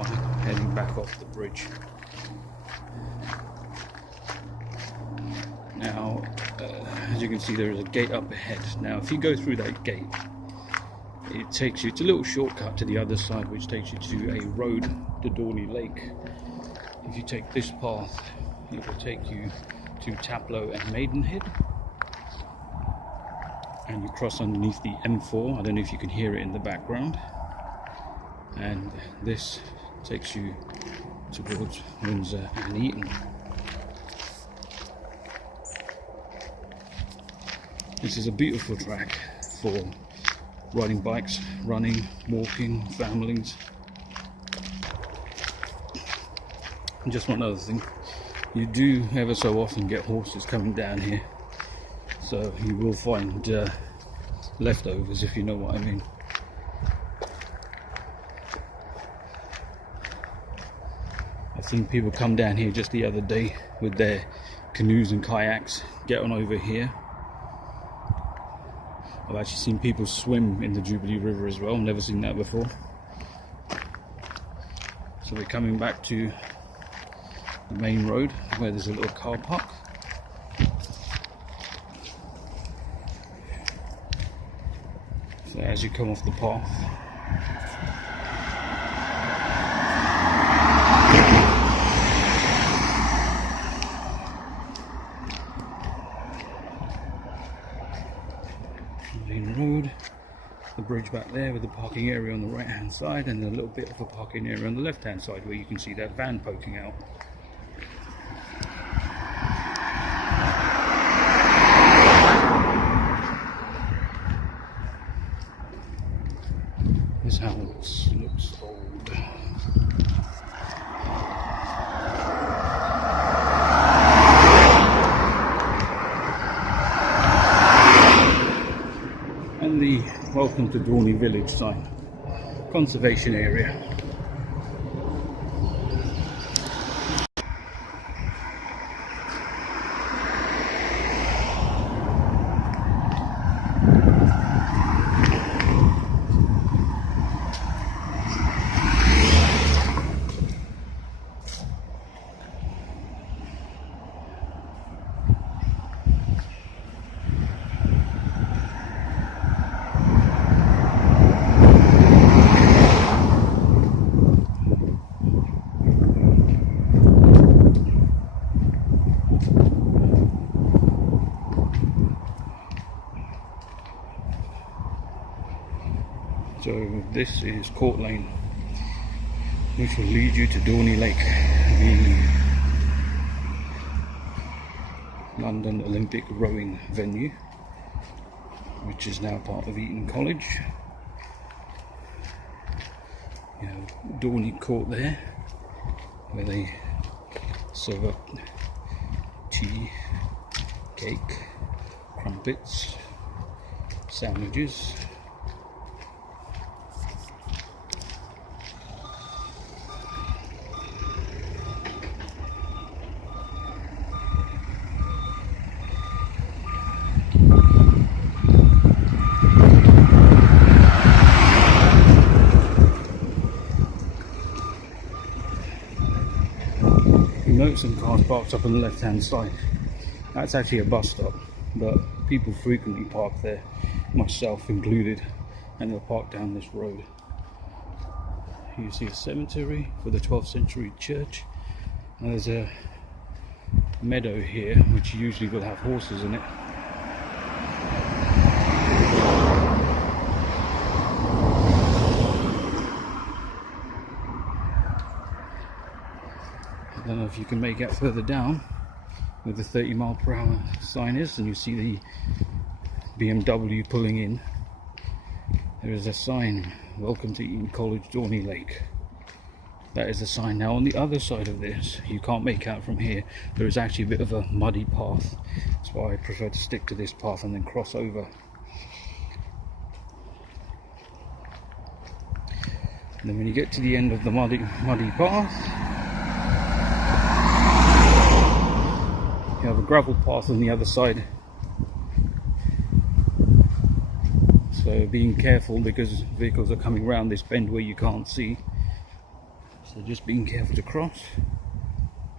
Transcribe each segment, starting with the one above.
motorbike heading back off the bridge. Now, as you can see, there is a gate up ahead. Now, if you go through that gate, it takes you, it's a little shortcut to the other side, which takes you to a road to Dorney Lake. If you take this path, it will take you to Taplow and Maidenhead. And you cross underneath the M4. I don't know if you can hear it in the background. And this takes you towards Windsor and Eton. This is a beautiful track for riding bikes, running, walking, families. And just one other thing, you do ever so often get horses coming down here, so you will find leftovers, if you know what I mean. I've seen people come down here just the other day with their canoes and kayaks, get on over here. I've actually seen people swim in the Jubilee River as well. Never seen that before. So we're coming back to the main road where there's a little car park. So as you come off the path, main road, the bridge back there with the parking area on the right hand side, and a little bit of a parking area on the left hand side where you can see that van poking out. This house looks old. And the Welcome to Dorney Village sign, conservation area. So this is Court Lane, which will lead you to Dorney Lake, the London Olympic rowing venue, which is now part of Eton College. You have Dorney Court there, where they serve up tea, cake, crumpets, sandwiches. Some cars parked up on the left hand side. That's actually a bus stop, but people frequently park there, myself included, and they'll park down this road. You see a cemetery for the 12th century church, and there's a meadow here which usually will have horses in it. I don't know if you can make out further down where the 30-mile-per-hour sign is, and you see the BMW pulling in. There is a sign, Welcome to Eton College, Dorney Lake. That is the sign. Now on the other side of this, you can't make out from here, there is actually a bit of a muddy path. That's why I prefer to stick to this path and then cross over. And then when you get to the end of the muddy path, you have a gravel path on the other side, so being careful because vehicles are coming around this bend where you can't see. So just being careful to cross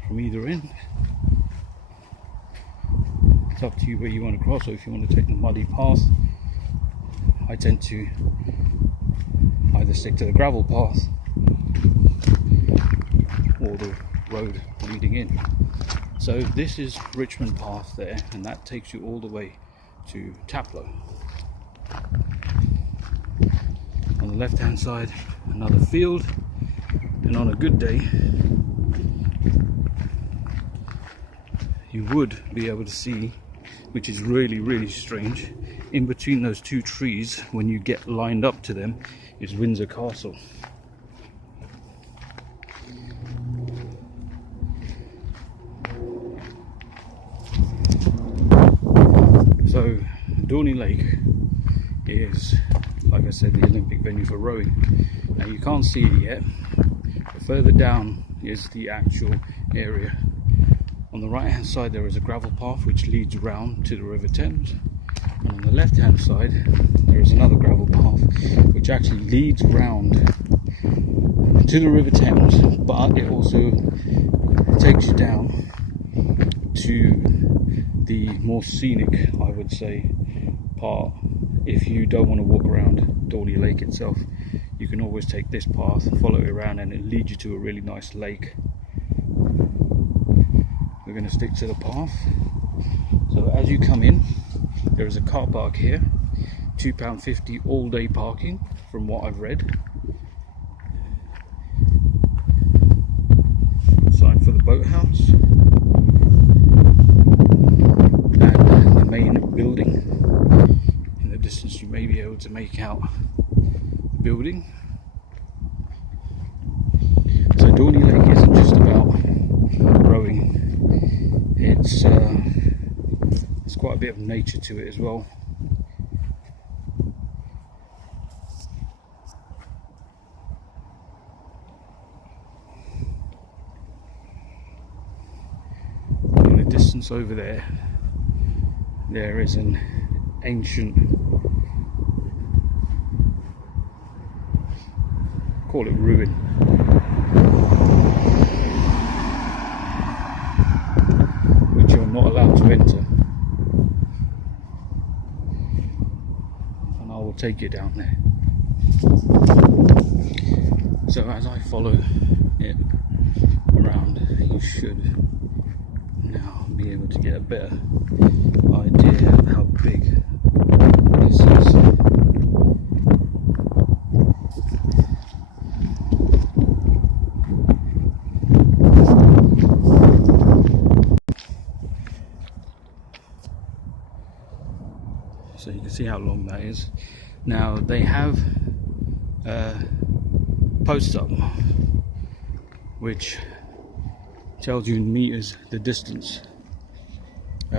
from either end. It's up to you where you want to cross, or if you want to take the muddy path. I tend to either stick to the gravel path or the road leading in. So this is Richmond Path there, and that takes you all the way to Taplow. On the left hand side, another field, and on a good day you would be able to see, which is really strange, in between those two trees, when you get lined up to them, is Windsor Castle. So Dorney Lake is, like I said, the Olympic venue for rowing. Now you can't see it yet, but further down is the actual area. On the right hand side there is a gravel path which leads round to the River Thames, and on the left hand side there is another gravel path which actually leads round to the River Thames, but it also takes you down to the more scenic, I would say, part. If you don't want to walk around Dorney Lake itself, you can always take this path, follow it around, and it leads you to a really nice lake. We're going to stick to the path. So as you come in, there is a car park here, £2.50 all day parking from what I've read. Sign for the boathouse, and the main building. In the distance you may be able to make out the building. So Dorney Lake isn't just about rowing. It's quite a bit of nature to it as well. In the distance over there, there is an ancient, call it ruin, which you're not allowed to enter, and I will take you down there. So as I follow it around, you should now be able to get a better idea of how big this is. So you can see how long that is. Now they have posts up which tells you in meters the distance.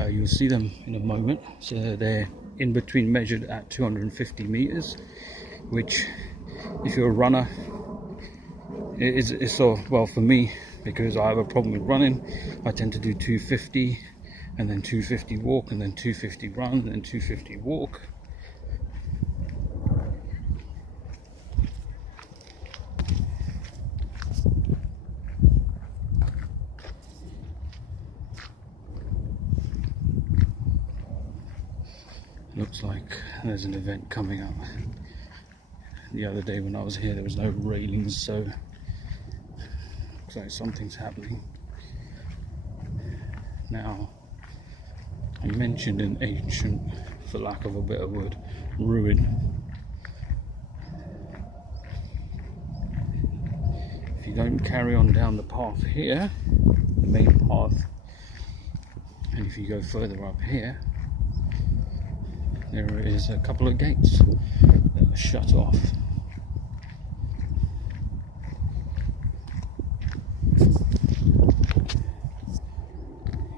You'll see them in a moment. So they're in between, measured at 250 meters, which if you're a runner, it's so, well, for me, because I have a problem with running, I tend to do 250 and then 250 walk and then 250 run and then 250 walk. Looks like there's an event coming up. The other day when I was here there was no railings, so looks like something's happening. Now, I mentioned an ancient, for lack of a better word, ruin. If you don't carry on down the path here, the main path, and if you go further up here, there is a couple of gates that are shut off.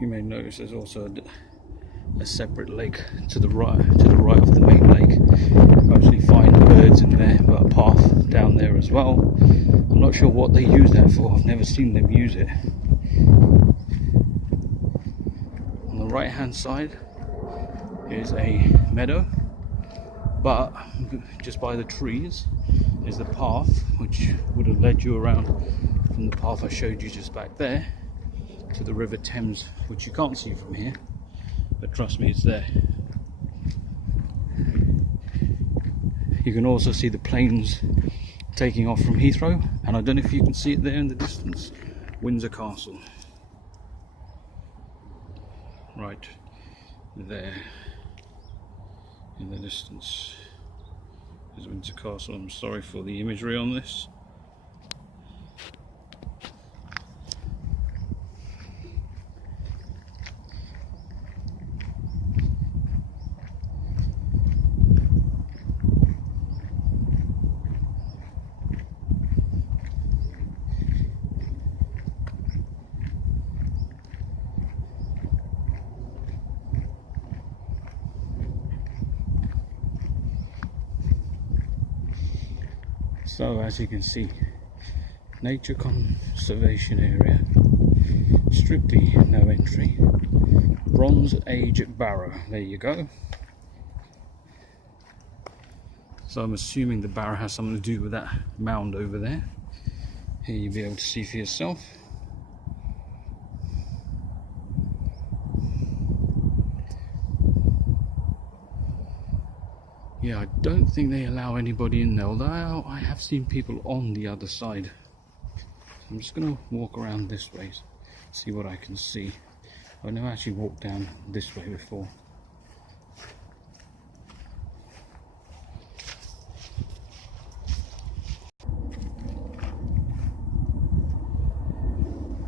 You may notice there's also a separate lake to the right of the main lake. You can actually find birds in there, but a path down there as well. I'm not sure what they use that for. I've never seen them use it. On the right hand side is a meadow, but just by the trees is the path which would have led you around from the path I showed you just back there to the River Thames, which you can't see from here, but trust me, it's there. You can also see the planes taking off from Heathrow, and I don't know if you can see it there in the distance, Windsor Castle. Right there in the distance is Windsor Castle. I'm sorry for the imagery on this. So as you can see, nature conservation area, strictly no entry, Bronze Age Barrow, there you go. So I'm assuming the barrow has something to do with that mound over there. Here you'll be able to see for yourself. Yeah, I don't think they allow anybody in there, although I have seen people on the other side. I'm just going to walk around this way, see what I can see. I've never actually walked down this way before.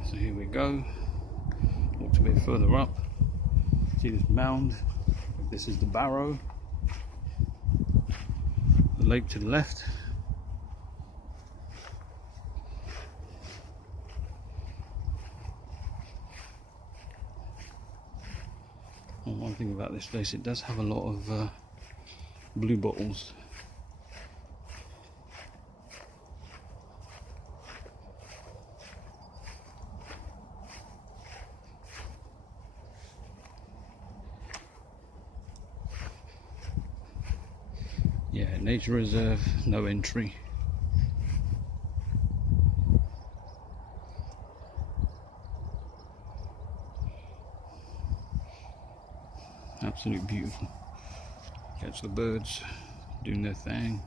So here we go. Walked a bit further up. See this mound? This is the barrow. The lake to the left. And one thing about this place, it does have a lot of blue bottles. Yeah, nature reserve, no entry. Absolutely beautiful. Catch the birds doing their thing.